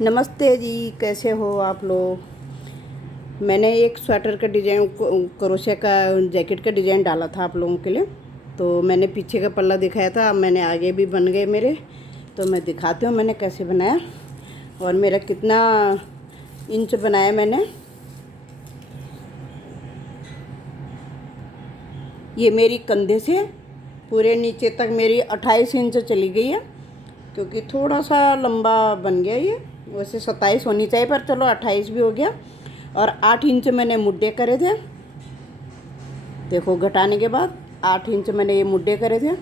नमस्ते जी, कैसे हो आप लोग। मैंने एक स्वेटर का डिज़ाइन क्रोशे का जैकेट का डिज़ाइन डाला था आप लोगों के लिए। तो मैंने पीछे का पल्ला दिखाया था, अब मैंने आगे भी बन गए मेरे। तो मैं दिखाती हूँ मैंने कैसे बनाया और मेरा कितना इंच बनाया मैंने। ये मेरी कंधे से पूरे नीचे तक मेरी 28 इंच चली गई है, क्योंकि थोड़ा सा लंबा बन गया ये। वैसे 27 होनी चाहिए पर चलो 28 भी हो गया। और 8 इंच मैंने मुड्डे करे थे। देखो घटाने के बाद 8 इंच मैंने ये मुड्डे करे थे।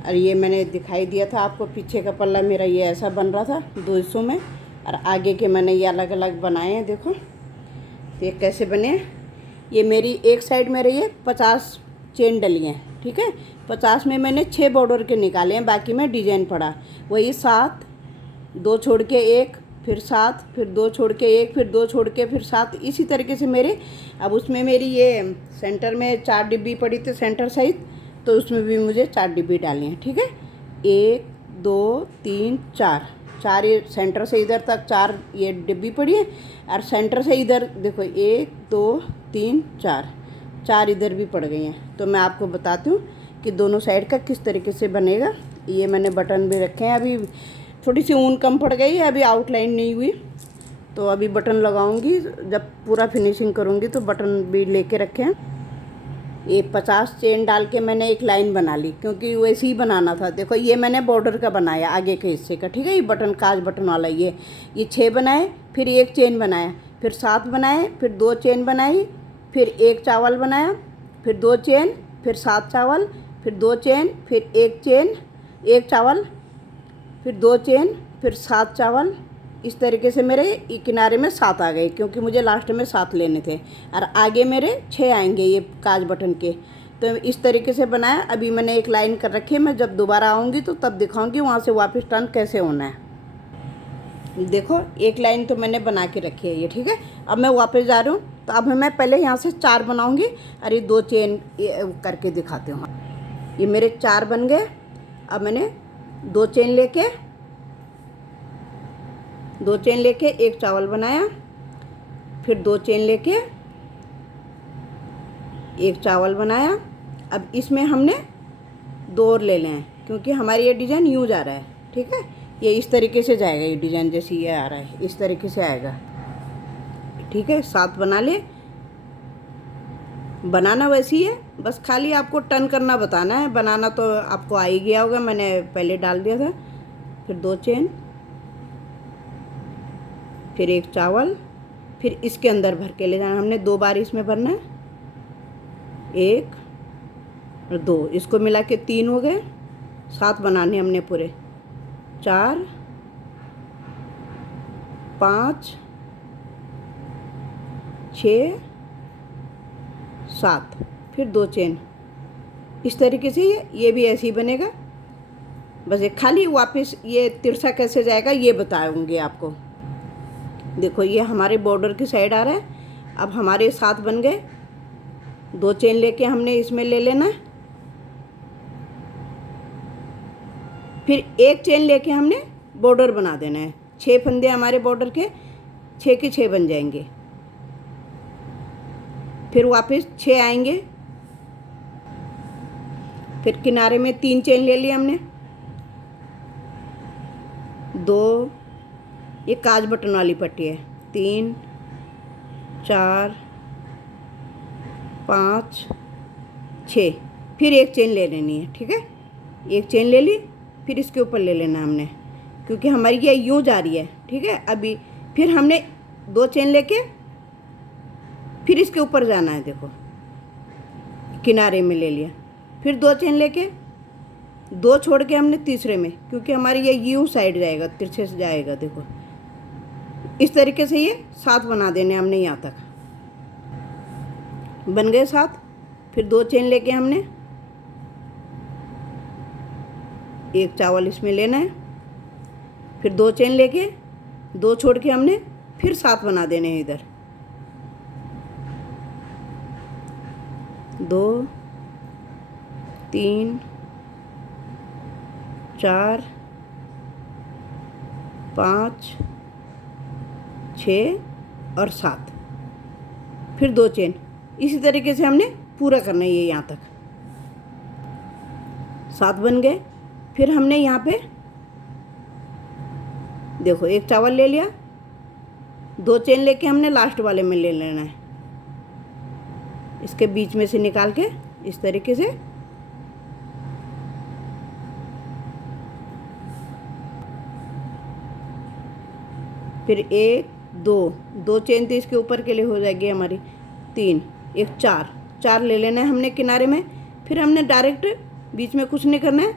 और ये मैंने दिखाई दिया था आपको, पीछे का पल्ला मेरा ये ऐसा बन रहा था 2 हिस्सों में, और आगे के मैंने ये अलग अलग बनाए हैं। देखो तो ये कैसे बने। ये मेरी एक साइड मेरे ये 50 चेन डली हैं, ठीक है। 50 में मैंने 6 बॉर्डर के निकाले हैं, बाकी में डिजाइन पड़ा। वही 7, 2 छोड़ के 1, फिर 7, फिर 2 छोड़ के 1, फिर 2 छोड़ के फिर 7, इसी तरीके से मेरे। अब उसमें मेरी ये सेंटर में 4 डिब्बी पड़ी थी सेंटर सहित, तो उसमें भी मुझे 4 डिब्बी डालनी है, ठीक है। 1 2 3 4, 4 ये सेंटर से इधर तक 4 ये डिब्बी पड़ी है। और सेंटर से इधर देखो 1 2 3 4, 4 इधर भी पड़ गई हैं। तो मैं आपको बताती हूँ कि दोनों साइड का किस तरीके से बनेगा। ये मैंने बटन भी रखे हैं। अभी थोड़ी सी ऊन कम पड़ गई है, अभी आउटलाइन नहीं हुई, तो अभी बटन लगाऊंगी। जब पूरा फिनिशिंग करूंगी तो बटन भी लेके रखे हैं। ये 50 चेन डाल के मैंने एक लाइन बना ली, क्योंकि वैसे ही बनाना था। देखो ये मैंने बॉर्डर का बनाया आगे के हिस्से का, ठीक है। ये बटन काज बटन वाला ये 6 बनाए, फिर 1 चेन बनाया, फिर 7 बनाए, फिर 2 चेन बनाई, फिर 1 चावल बनाया, फिर 2 चेन, फिर 7 चावल, फिर 2 चेन, फिर 1 चेन, 1 चावल, फिर 2 चेन, फिर 7 चावल। इस तरीके से मेरे किनारे में 7 आ गए, क्योंकि मुझे लास्ट में 7 लेने थे। और आगे मेरे 6 आएंगे ये काज बटन के। तो इस तरीके से बनाया। अभी मैंने एक लाइन कर रखी है, मैं जब दोबारा आऊँगी तो तब दिखाऊंगी वहाँ से वापस टर्न कैसे होना है। देखो एक लाइन तो मैंने बना के रखी है ये, ठीक है। अब मैं वापस जा रही हूँ, तो अब मैं पहले यहाँ से 4 बनाऊँगी और ये 2 चेन करके दिखाती हूँ। ये मेरे 4 बन गए। अब मैंने 2 चेन लेके 1 चावल बनाया, फिर 2 चेन लेके 1 चावल बनाया। अब इसमें हमने 2 और ले लें, क्योंकि हमारी ये डिज़ाइन यूँ जा रहा है, ठीक है। ये इस तरीके से जाएगा, ये डिज़ाइन जैसे ये आ रहा है इस तरीके से आएगा, ठीक है। 7 बना ले। बनाना वैसी है, बस खाली आपको टर्न करना बताना है। बनाना तो आपको आ ही गया होगा, मैंने पहले डाल दिया था। फिर 2 चेन, फिर 1 चावल, फिर इसके अंदर भर के ले जाना। हमने 2 बार इसमें भरना है, 1 और 2, इसको मिला के 3 हो गए। 7 बनाने हमने पूरे, 4 5 6 7, फिर 2 चेन। इस तरीके से ये भी ऐसे ही बनेगा। बस ये खाली वापस ये तिरछा कैसे जाएगा ये बताऊंगी आपको। देखो ये हमारे बॉर्डर की साइड आ रहा है। अब हमारे 7 बन गए। 2 चेन लेके हमने इसमें ले लेना है, फिर 1 चेन लेके हमने बॉर्डर बना देना है। 6 फंदे हमारे बॉर्डर के, 6 के 6 बन जाएंगे। फिर वापस 6 आएंगे, फिर किनारे में 3 चेन ले लिए हमने, 2, ये काज बटन वाली पट्टी है, 3 4 5 6, फिर 1 चेन ले लेनी है, ठीक है। 1 चेन ले ली, फिर इसके ऊपर ले लेना हमने, क्योंकि हमारी ये यूँ जा रही है, ठीक है। अभी फिर हमने 2 चेन लेके फिर इसके ऊपर जाना है। देखो किनारे में ले लिया, फिर 2 चेन लेके 2 छोड़ के हमने तीसरे में, क्योंकि हमारी ये यूँ साइड जाएगा, तिरछे से जाएगा। देखो इस तरीके से ये 7 बना देने हमने। यहाँ तक बन गए 7। फिर 2 चेन लेके हमने 1 चावल इसमें लेना है, फिर 2 चेन लेके 2 छोड़ के हमने फिर 7 बना देने हैं। इधर 2 3 4 5 6 और 7, फिर 2 चेन। इसी तरीके से हमने पूरा करना है ये यहाँ तक। 7 बन गए। फिर हमने यहाँ पे देखो एक चावल ले लिया, 2 चेन लेके हमने लास्ट वाले में ले लेना है, इसके बीच में से निकाल के इस तरीके से। फिर 1 2 चेन तो इसके ऊपर के लिए हो जाएगी हमारी, 3 1 4 ले लेना है हमने किनारे में। फिर हमने डायरेक्ट बीच में कुछ नहीं करना है,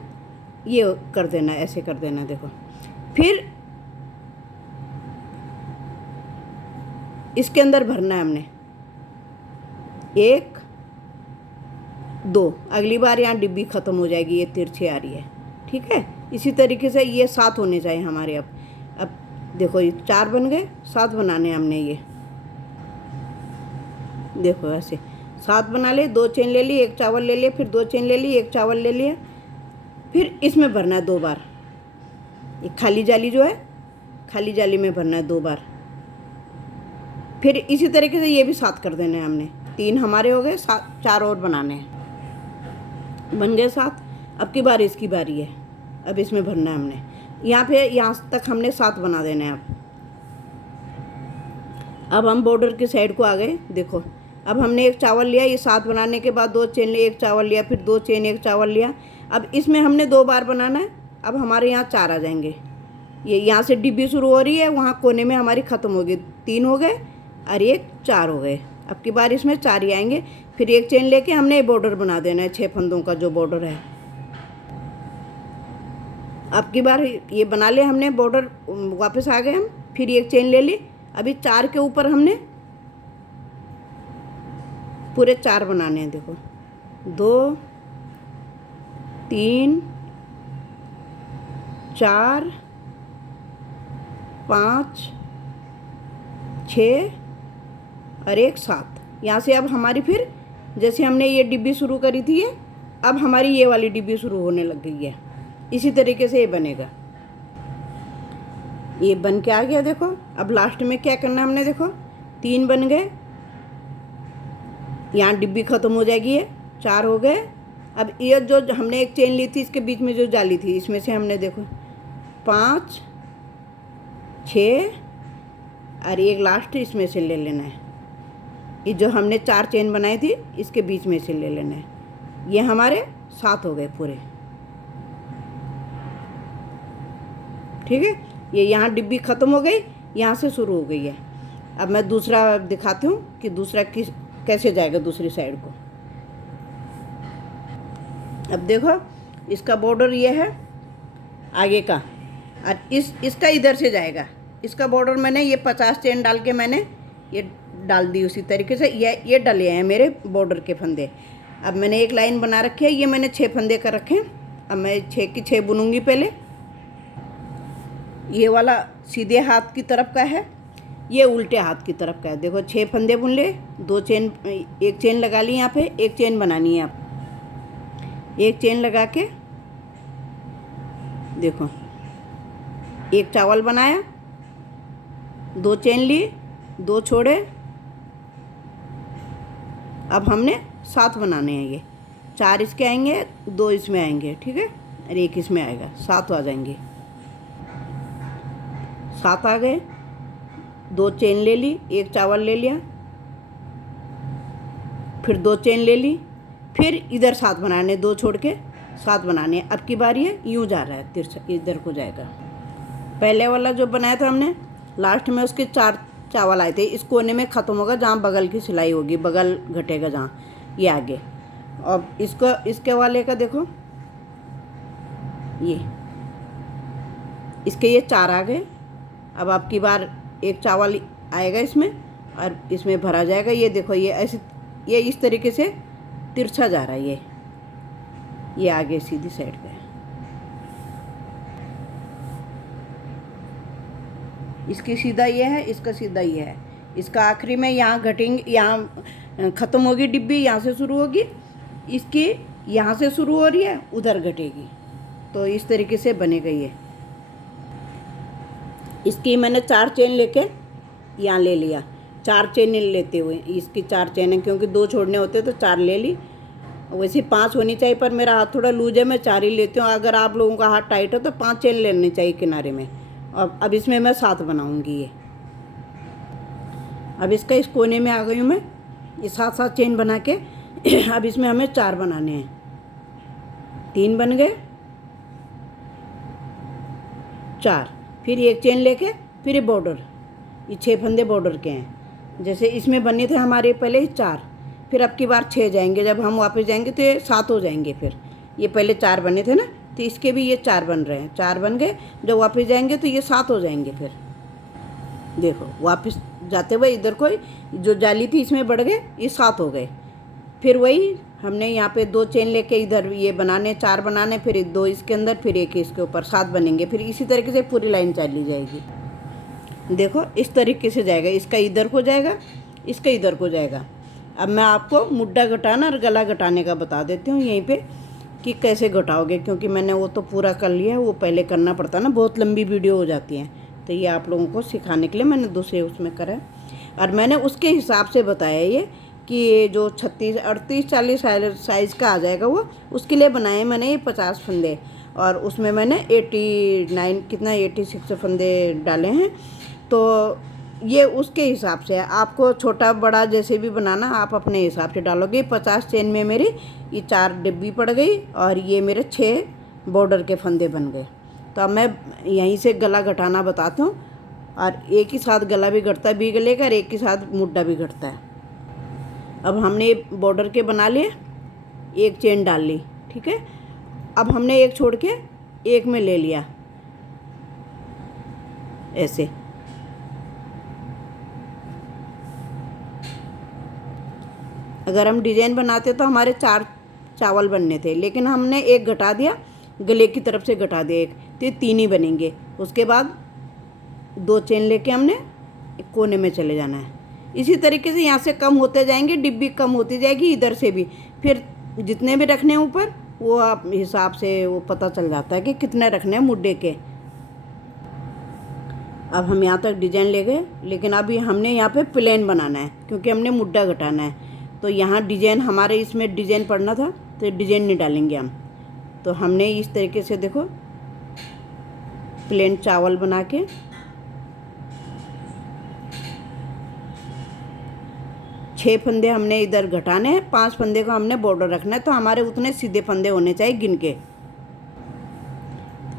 ये कर देना है, ऐसे कर देना है देखो। फिर इसके अंदर भरना है हमने 1 2। अगली बार यहाँ डिब्बी ख़त्म हो जाएगी, ये तिरछी आ रही है, ठीक है। इसी तरीके से ये 7 होने चाहिए हमारे। अब देखो ये 4 बन गए, 7 बनाने हमने, ये देखो ऐसे 7 बना लिए। 2 चेन ले ली, 1 चावल ले लिया, फिर 2 चेन ले ली, 1 चावल ले लिया। फिर इसमें भरना है 2 बार, ये खाली जाली जो है, खाली जाली में भरना है 2 बार। फिर इसी तरीके से ये भी 7 कर देने हैं हमने। 3 हमारे हो गए, 4 और बनाने हैं, बन गए 7। अब की बार इसकी बारी है, अब इसमें भरना है हमने। यहाँ पे यहाँ तक हमने 7 बना देने हैं। अब हम बॉर्डर की साइड को आ गए। देखो अब हमने 1 चावल लिया, ये 7 बनाने के बाद 2 चेन लिए, 1 चावल लिया, फिर 2 चेन 1 चावल लिया। अब इसमें हमने 2 बार बनाना है। अब हमारे यहाँ 4 आ जाएंगे। ये यहाँ से डिब्बी शुरू हो रही है, वहाँ कोने में हमारी ख़त्म होगी। 3 हो गए और 1 4 हो गए। अब की बार इसमें 4 ही आएंगे। फिर 1 चेन लेके हमने ये बॉर्डर बना देना है, 6 फंदों का जो बॉर्डर है। अब की बार ये बना लिया हमने बॉर्डर, वापस आ गए हम। फिर 1 चेन ले ली। अभी 4 के ऊपर हमने पूरे 4 बनाने हैं। देखो 2 3 4 5 6 और 1 7। यहाँ से अब हमारी फिर जैसे हमने ये डिब्बी शुरू करी थी, ये अब हमारी ये वाली डिब्बी शुरू होने लग गई है। इसी तरीके से ये बनेगा। ये बन के आ गया। देखो अब लास्ट में क्या करना है हमने, देखो 3 बन गए, यहाँ डिब्बी ख़त्म हो जाएगी, ये 4 हो गए। अब ये जो हमने 1 चेन ली थी, इसके बीच में जो जाली थी, इसमें से हमने देखो 5 6 और 1 लास्ट इसमें से ले लेना है। ये जो हमने 4 चेन बनाई थी, इसके बीच में से ले लेना है। ये हमारे 7 हो गए पूरे, ठीक है। ये यहाँ डिब्बी ख़त्म हो गई, यहाँ से शुरू हो गई है। अब मैं दूसरा दिखाती हूँ कि दूसरा कैसे जाएगा दूसरी साइड को। अब देखो इसका बॉर्डर ये है आगे का, और इसका इधर से जाएगा। इसका बॉर्डर मैंने ये 50 चेन डाल के मैंने ये डाल दी। उसी तरीके से ये डले हैं मेरे बॉर्डर के फंदे। अब मैंने एक लाइन बना रखी है, ये मैंने 6 फंदे कर रखे हैं। अब मैं 6 की 6 बुनूंगी पहले। ये वाला सीधे हाथ की तरफ का है, ये उल्टे हाथ की तरफ का है। देखो 6 फंदे बुन ले, 2 चेन, 1 चेन लगा ली, यहाँ पे 1 चेन बनानी है। आप 1 चेन लगा के देखो 1 चावल बनाया, 2 चेन ली, 2 छोड़े। अब हमने 7 बनाने हैं। ये 4 इसके आएंगे, 2 इसमें आएंगे, ठीक है, और 1 इसमें आएगा, 7 आ जाएंगे। 7 आ गए। 2 चेन ले ली, 1 चावल ले लिया, फिर 2 चेन ले ली। फिर इधर 7 बनाने, 2 छोड़ के 7 बनाने। अब की बारी है, यूँ जा रहा है, तिरछा इधर को जाएगा। पहले वाला जो बनाया था हमने, लास्ट में उसके 4 चावल आए थे। इस कोने में ख़त्म होगा जहाँ बगल की सिलाई होगी, बगल घटेगा जहाँ, ये आगे। अब इसके वाले का देखो, ये इसके ये 4 आ गए। अब आपकी बार 1 चावल आएगा इसमें, और इसमें भरा जाएगा। ये देखो ये ऐसे, ये इस तरीके से तिरछा जा रहा है। ये आगे सीधी साइड पे है। इसकी सीधा ये है, इसका सीधा ये है। इसका आखिरी में यहाँ घटेंगे, यहाँ ख़त्म होगी डिब्बी, यहाँ से शुरू होगी। इसकी यहाँ से शुरू हो रही है, उधर घटेगी। तो इस तरीके से बनेगा ये। इसकी मैंने 4 चेन लेके यहाँ ले लिया। 4 चेन लेते हुए इसकी 4 चेन है, क्योंकि 2 छोड़ने होते तो 4 ले ली। वैसे 5 होनी चाहिए, पर मेरा हाथ थोड़ा लूज है, मैं 4 ही लेती हूँ। अगर आप लोगों का हाथ टाइट हो तो 5 चेन लेनी चाहिए किनारे में। अब इसमें मैं 7 बनाऊँगी ये। अब इसका इस कोने में आ गई हूँ मैं, ये 7 चेन बना के। अब इसमें हमें 4 बनाने हैं। 3 बन गए, 4, फिर एक चेन लेके फिर ये बॉर्डर, ये 6 फंदे बॉर्डर के हैं। जैसे इसमें बने थे हमारे पहले ही 4, फिर अब की बार 6 जाएंगे। जब हम वापस जाएंगे तो ये 7 हो जाएंगे। फिर ये पहले 4 बने थे ना, तो इसके भी ये 4 बन रहे हैं। 4 बन गए, जब वापस जाएंगे तो ये 7 हो जाएंगे। फिर देखो वापस जाते हुए इधर को जो जाली थी इसमें बढ़ गए, ये 7 हो गए। फिर वही हमने यहाँ पे 2 चेन लेके इधर ये बनाने, 4 बनाने, फिर 2 इसके अंदर, फिर 1 इसके ऊपर, 7 बनेंगे। फिर इसी तरीके से पूरी लाइन चली जाएगी। देखो इस तरीके से जाएगा, इसका इधर को जाएगा, इसका इधर को जाएगा। अब मैं आपको मुड्ढा घटाना और गला घटाने का बता देती हूँ यहीं पे कि कैसे घटाओगे, क्योंकि मैंने वो तो पूरा कर लिया है, वो पहले करना पड़ता ना, बहुत लंबी वीडियो हो जाती है। तो ये आप लोगों को सिखाने के लिए मैंने दूसरे उसमें करा है, और मैंने उसके हिसाब से बताया ये कि जो 36, 38, 40 साइज़ का आ जाएगा वो, उसके लिए बनाए मैंने ये 50 फंदे। और उसमें मैंने 86 फंदे डाले हैं। तो ये उसके हिसाब से है, आपको छोटा बड़ा जैसे भी बनाना आप अपने हिसाब से डालोगे। 50 चेन में मेरी ये 4 डिब्बी पड़ गई, और ये मेरे 6 बॉर्डर के फंदे बन गए। तो अब मैं यहीं से गला घटाना बताता हूँ, और एक ही साथ गला भी घटता है बी गले का, और एक ही साथ मुड्ढा भी घटता है। अब हमने बॉर्डर के बना लिए, एक चेन डाल ली, ठीक है। अब हमने एक छोड़ के एक में ले लिया ऐसे। अगर हम डिजाइन बनाते तो हमारे 4 चावल बनने थे, लेकिन हमने एक घटा दिया, गले की तरफ से घटा दिया एक, तो ये 3 ही बनेंगे। उसके बाद 2 चेन लेके हमने एक कोने में चले जाना है। इसी तरीके से यहाँ से कम होते जाएंगे, डिब्बी कम होती जाएगी, इधर से भी। फिर जितने भी रखने हैं ऊपर, वो आप हिसाब से वो पता चल जाता है कि कितने रखने हैं मुड्ढे के। अब हम यहाँ तक डिजाइन ले गए, लेकिन अभी हमने यहाँ पे प्लेन बनाना है, क्योंकि हमने मुड्ढा घटाना है। तो यहाँ डिजाइन हमारे इसमें डिजाइन पड़ना था, तो डिजाइन नहीं डालेंगे हम। तो हमने इस तरीके से देखो प्लेन चावल बना के छः फंदे हमने इधर घटाने हैं, 5 फंदे को हमने बॉर्डर रखना है। तो हमारे उतने सीधे फंदे होने चाहिए गिन के।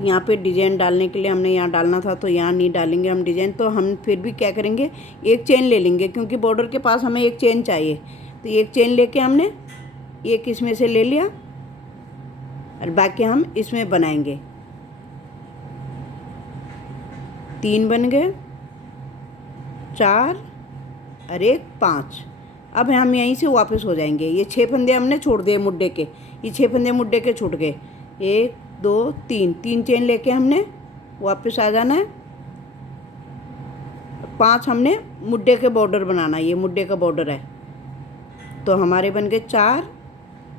यहाँ पे डिजाइन डालने के लिए हमने यहाँ डालना था, तो यहाँ नहीं डालेंगे हम डिजाइन। तो हम फिर भी क्या करेंगे, एक चेन ले लेंगे, क्योंकि बॉर्डर के पास हमें एक चेन चाहिए। तो एक चेन लेके हमने एक इसमें से ले लिया, और बाकी हम इसमें बनाएंगे। 3 बन गए, 4 और 1 5। अब हम यहीं से वापस हो जाएंगे। ये 6 फंदे हमने छोड़ दिए मुड्ढे के, ये 6 फंदे मुड्ढे के छूट गए। 1 2 3 चेन लेके हमने वापस आ जाना है। 5 हमने मुड्ढे के बॉर्डर बनाना है, ये मुड्ढे का बॉर्डर है। तो हमारे बन गए 4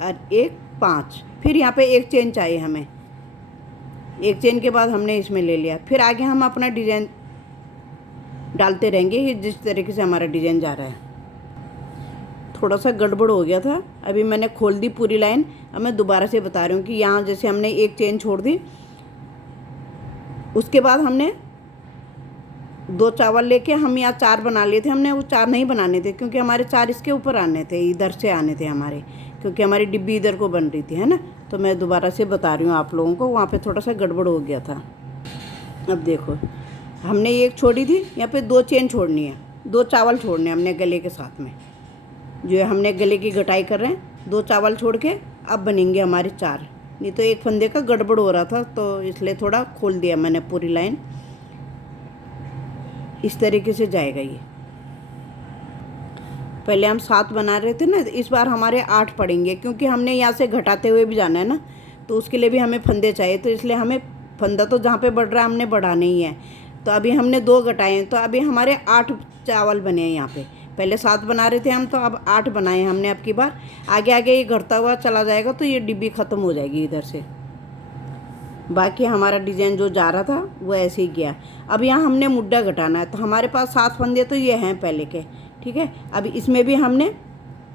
और 1 5। फिर यहाँ पे एक चेन चाहिए हमें, एक चेन के बाद हमने इसमें ले लिया। फिर आगे हम अपना डिजाइन डालते रहेंगे, ये जिस तरीके से हमारा डिजाइन जा रहा है। थोड़ा सा गड़बड़ हो गया था, अभी मैंने खोल दी पूरी लाइन। अब मैं दोबारा से बता रही हूँ कि यहाँ जैसे हमने एक चेन छोड़ दी, उसके बाद हमने 2 चावल लेके हम यहाँ 4 बना लिए थे। हमने वो 4 नहीं बनाने थे, क्योंकि हमारे 4 इसके ऊपर आने थे, इधर से आने थे हमारे, क्योंकि हमारी डिब्बी इधर को बन रही थी, है ना। तो मैं दोबारा से बता रही हूँ आप लोगों को, वहाँ पे थोड़ा सा गड़बड़ हो गया था। अब देखो हमने एक छोड़ी थी, यहाँ पे 2 चेन छोड़नी है, 2 चावल छोड़ने हैं हमने गले के साथ में। जो है हमने गले की घटाई कर रहे हैं, 2 चावल छोड़ के अब बनेंगे हमारे 4। नहीं तो एक फंदे का गड़बड़ हो रहा था, तो इसलिए थोड़ा खोल दिया मैंने पूरी लाइन। इस तरीके से जाएगा ये। पहले हम 7 बना रहे थे ना, इस बार हमारे 8 पड़ेंगे, क्योंकि हमने यहाँ से घटाते हुए भी जाना है ना, तो उसके लिए भी हमें फंदे चाहिए। तो इसलिए हमें फंदा तो जहाँ पे बढ़ रहा है हमने बढ़ाना ही है। तो अभी हमने 2 घटाए हैं, तो अभी हमारे 8 चावल बने हैं यहाँ पे। पहले 7 बना रहे थे हम, तो अब 8 बनाए हमने। अब की बार आगे आगे ये घटता हुआ चला जाएगा, तो ये डिब्बी ख़त्म हो जाएगी इधर से। बाकी हमारा डिज़ाइन जो जा रहा था वो ऐसे ही गया। अब यहाँ हमने मुड्डा घटाना है, तो हमारे पास 7 फंदे तो ये हैं पहले के, ठीक है। अब इसमें भी हमने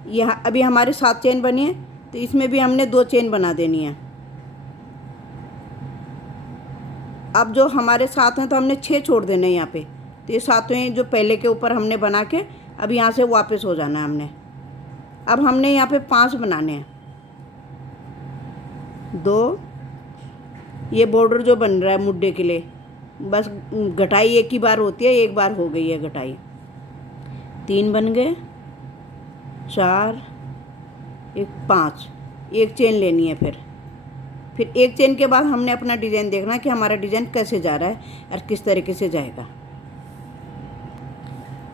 यहाँ अभी हमारे 7 चेन बनी है, तो इसमें भी हमने 2 चेन बना देनी है। अब जो हमारे 7 हैं तो हमने 6 छोड़ देने हैं यहाँ पे, तो ये 7वें जो पहले के ऊपर हमने बना के अब यहाँ से वापस हो जाना है हमने। अब हमने यहाँ पे 5 बनाने हैं, 2, ये बॉर्डर जो बन रहा है मुड्डे के लिए, बस घटाई एक ही बार होती है, एक बार हो गई है घटाई। 3 बन गए, 4, एक 5, एक चेन लेनी है। फिर एक चेन के बाद हमने अपना डिज़ाइन देखना कि हमारा डिज़ाइन कैसे जा रहा है और किस तरीके से जाएगा।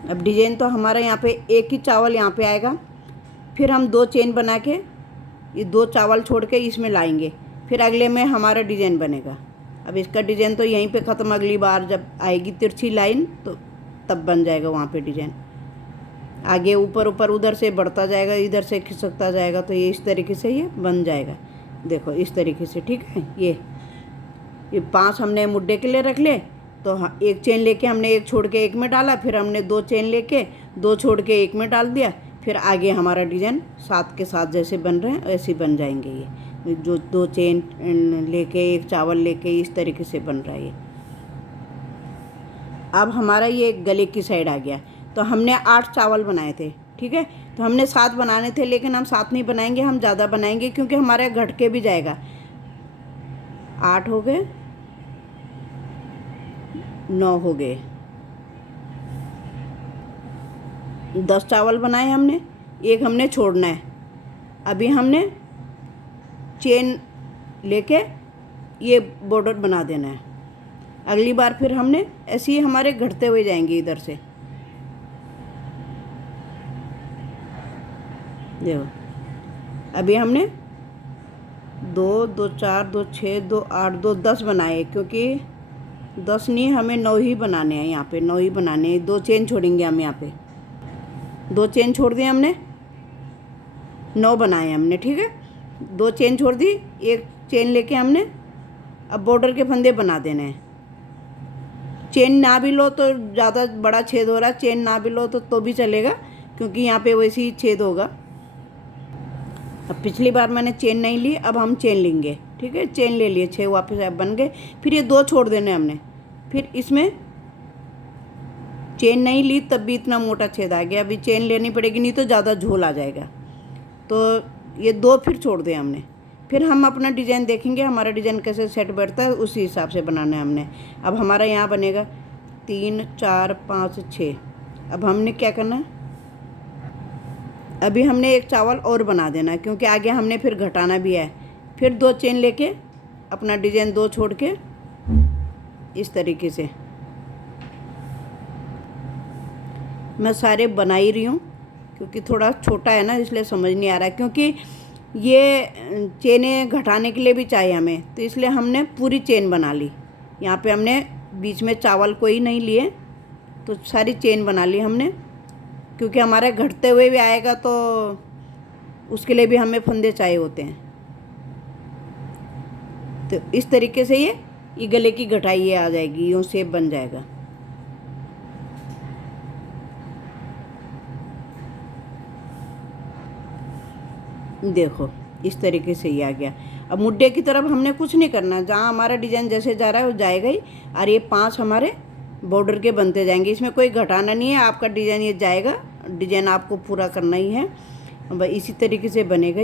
अब डिज़ाइन तो हमारा यहाँ पे एक ही चावल यहाँ पे आएगा, फिर हम 2 चेन बना के ये 2 चावल छोड़ के इसमें लाएंगे, फिर अगले में हमारा डिज़ाइन बनेगा। अब इसका डिज़ाइन तो यहीं पे ख़त्म, अगली बार जब आएगी तिरछी लाइन तो तब बन जाएगा वहाँ पे डिज़ाइन। आगे ऊपर ऊपर उधर से बढ़ता जाएगा, इधर से खिसकता जाएगा, तो ये इस तरीके से ये बन जाएगा। देखो इस तरीके से, ठीक है। ये 5 हमने मुड्डे के लिए रख ले, तो हाँ, एक चेन लेके हमने एक छोड़ के एक में डाला, फिर हमने 2 चेन लेके 2 छोड़ के एक में डाल दिया, फिर आगे हमारा डिज़ाइन 7 के 7 जैसे बन रहे हैं ऐसे बन जाएंगे। ये जो 2 चेन लेके एक चावल लेके इस तरीके से बन रहा है ये। अब हमारा ये गले की साइड आ गया, तो हमने 8 चावल बनाए थे, ठीक है। तो हमने 7 बनाने थे, लेकिन हम 7 नहीं बनाएंगे, हम ज़्यादा बनाएंगे क्योंकि हमारे घट के भी जाएगा। 8 हो गए, 9 हो गए, 10 चावल बनाए हमने, एक हमने छोड़ना है। अभी हमने चेन लेके ये बॉर्डर बना देना है। अगली बार फिर हमने ऐसे ही हमारे घटते हुए जाएंगे इधर से। देखो अभी हमने 2 2 4 2 6 2 8 2 10 बनाए, क्योंकि 10 नहीं, हमें 9 ही बनाने हैं। यहाँ पे 9 ही बनाने हैं, 2 चेन छोड़ेंगे हम यहाँ पे। 2 चेन छोड़ दिए हमने, 9 बनाए हमने, ठीक है। 2 चेन छोड़ दी, एक चेन लेके हमने अब बॉर्डर के फंदे बना देने हैं। चेन ना भी लो तो ज़्यादा बड़ा छेद हो रहा है, चेन ना भी लो तो भी चलेगा, क्योंकि यहाँ पे वैसे ही छेद होगा। अब पिछली बार मैंने चेन नहीं ली, अब हम चेन लेंगे, ठीक है। चेन ले लिए, 6 वापस बन गए। फिर ये 2 छोड़ देने हमने, फिर इसमें चेन नहीं ली तब भी इतना मोटा छेद आ गया। अभी चेन लेनी पड़ेगी, नहीं तो ज़्यादा झोल आ जाएगा। तो ये 2 फिर छोड़ दिए हमने। फिर हम अपना डिज़ाइन देखेंगे, हमारा डिज़ाइन कैसे सेट बैठता है, उसी हिसाब से बनाना है हमने। अब हमारा यहाँ बनेगा 3 4 5 6। अब हमने क्या करना है, अभी हमने एक चावल और बना देना है, क्योंकि आगे हमने फिर घटाना भी है। फिर 2 चेन लेके अपना डिज़ाइन 2 छोड़ के इस तरीके से मैं सारे बना ही रही हूँ, क्योंकि थोड़ा छोटा है ना इसलिए समझ नहीं आ रहा है। क्योंकि ये चेनें घटाने के लिए भी चाहिए हमें, तो इसलिए हमने पूरी चेन बना ली। यहाँ पे हमने बीच में चावल कोई नहीं लिए, तो सारी चेन बना ली हमने, क्योंकि हमारे घटते हुए भी आएगा तो उसके लिए भी हमें फंदे चाहिए होते हैं। तो इस तरीके से ये गले की घटाई ये आ जाएगी, यूँ शेप बन जाएगा। देखो इस तरीके से ये आ गया। अब मुड्डे की तरफ हमने कुछ नहीं करना, जहाँ हमारा डिज़ाइन जैसे जा रहा है वो जाएगा ही, और ये 5 हमारे बॉर्डर के बनते जाएंगे। इसमें कोई घटाना नहीं है, आपका डिज़ाइन ये जाएगा, डिज़ाइन आपको पूरा करना ही है। अब इसी तरीके से बनेगा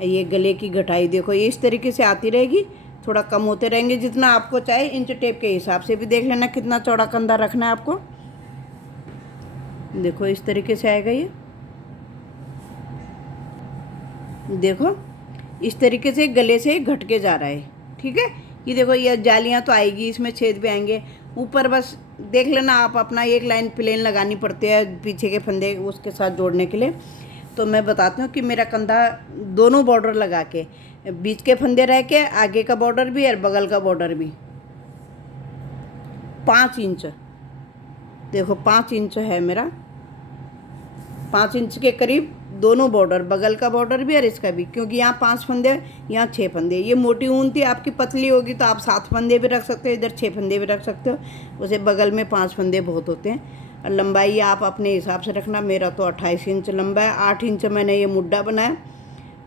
ये गले की घटाई। देखो ये इस तरीके से आती रहेगी, थोड़ा कम होते रहेंगे जितना आपको चाहे। इंच टेप के हिसाब से भी देख लेना कितना चौड़ा कंधा रखना है आपको। देखो इस तरीके से आएगा ये, देखो इस तरीके से गले से घट के जा रहा है, ठीक है। ये देखो ये जालियाँ तो आएगी, इसमें छेद भी आएंगे ऊपर, बस देख लेना आप अपना। एक लाइन प्लेन लगानी पड़ती है पीछे के फंदे उसके साथ जोड़ने के लिए। तो मैं बताती हूँ कि मेरा कंधा दोनों बॉर्डर लगा के, बीच के फंदे रह के, आगे का बॉर्डर भी और बगल का बॉर्डर भी 5 इंच। देखो 5 इंच है मेरा, 5 इंच के करीब दोनों बॉर्डर, बगल का बॉर्डर भी और इसका भी, क्योंकि यहाँ 5 फंदे, यहाँ 6 फंदे। ये मोटी ऊन थी, आपकी पतली होगी तो आप 7 फंदे भी रख सकते हो, इधर 6 फंदे भी रख सकते हो। उसे बगल में 5 फंदे बहुत होते हैं। और लंबाई आप अपने हिसाब से रखना। मेरा तो 28 इंच लंबा है, 8 इंच मैंने ये मुड्ढा बनाया।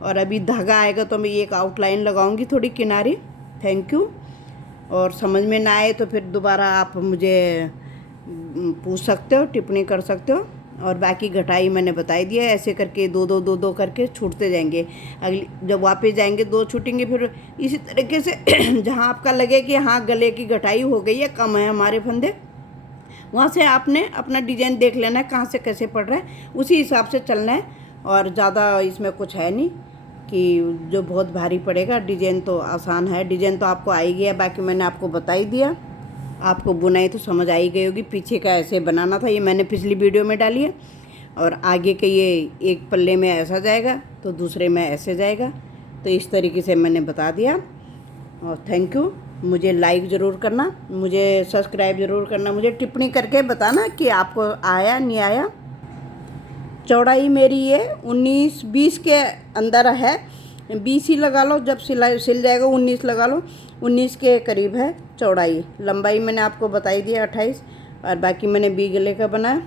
और अभी धागा आएगा तो मैं एक आउटलाइन लगाऊंगी थोड़ी किनारी। Thank you. और समझ में ना आए तो फिर दोबारा आप मुझे पूछ सकते हो, टिप्पणी कर सकते हो। और बाकी घटाई मैंने बताई दिया है। ऐसे करके दो करके छूटते जाएंगे। अगली जब वापस जाएंगे 2 छूटेंगे। फिर इसी तरीके से जहाँ आपका लगे कि हाँ गले की घटाई हो गई है, कम है हमारे फंदे, वहाँ से आपने अपना डिजाइन देख लेना है कहाँ से कैसे पड़ रहा है, उसी हिसाब से चलना है। और ज़्यादा इसमें कुछ है नहीं कि जो बहुत भारी पड़ेगा। डिजाइन तो आसान है, डिजाइन तो आपको आ ही गया। बाकी मैंने आपको बता ही दिया, आपको बुनाई तो समझ आई गई होगी। पीछे का ऐसे बनाना था, ये मैंने पिछली वीडियो में डाली है। और आगे के ये एक पल्ले में ऐसा जाएगा तो दूसरे में ऐसे जाएगा, तो इस तरीके से मैंने बता दिया। और थैंक यू। मुझे लाइक ज़रूर करना, मुझे सब्सक्राइब ज़रूर करना, मुझे टिप्पणी करके बताना कि आपको आया नहीं आया। चौड़ाई मेरी ये 19-20 के अंदर है, 20 ही लगा लो। जब सिल जाएगा 19 लगा लो, 19 के करीब है चौड़ाई। लंबाई मैंने आपको बताई दी 28। और बाकी मैंने बी गले का बनाया।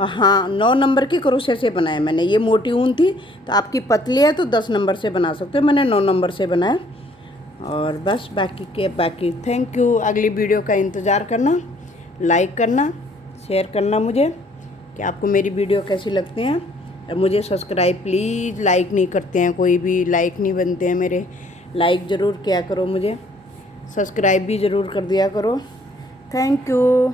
और हाँ, 9 नंबर के क्रोशे से बनाया मैंने। ये मोटी ऊन थी तो आपकी पतली है तो 10 नंबर से बना सकते हो, मैंने 9 नंबर से बनाया। और बस बाकी थैंक यू। अगली वीडियो का इंतज़ार करना, लाइक करना, शेयर करना मुझे कि आपको मेरी वीडियो कैसी लगती हैं। और मुझे सब्सक्राइब प्लीज़, लाइक नहीं करते हैं, कोई भी लाइक नहीं बनते हैं मेरे। लाइक ज़रूर किया करो, मुझे सब्सक्राइब भी ज़रूर कर दिया करो। Thank you.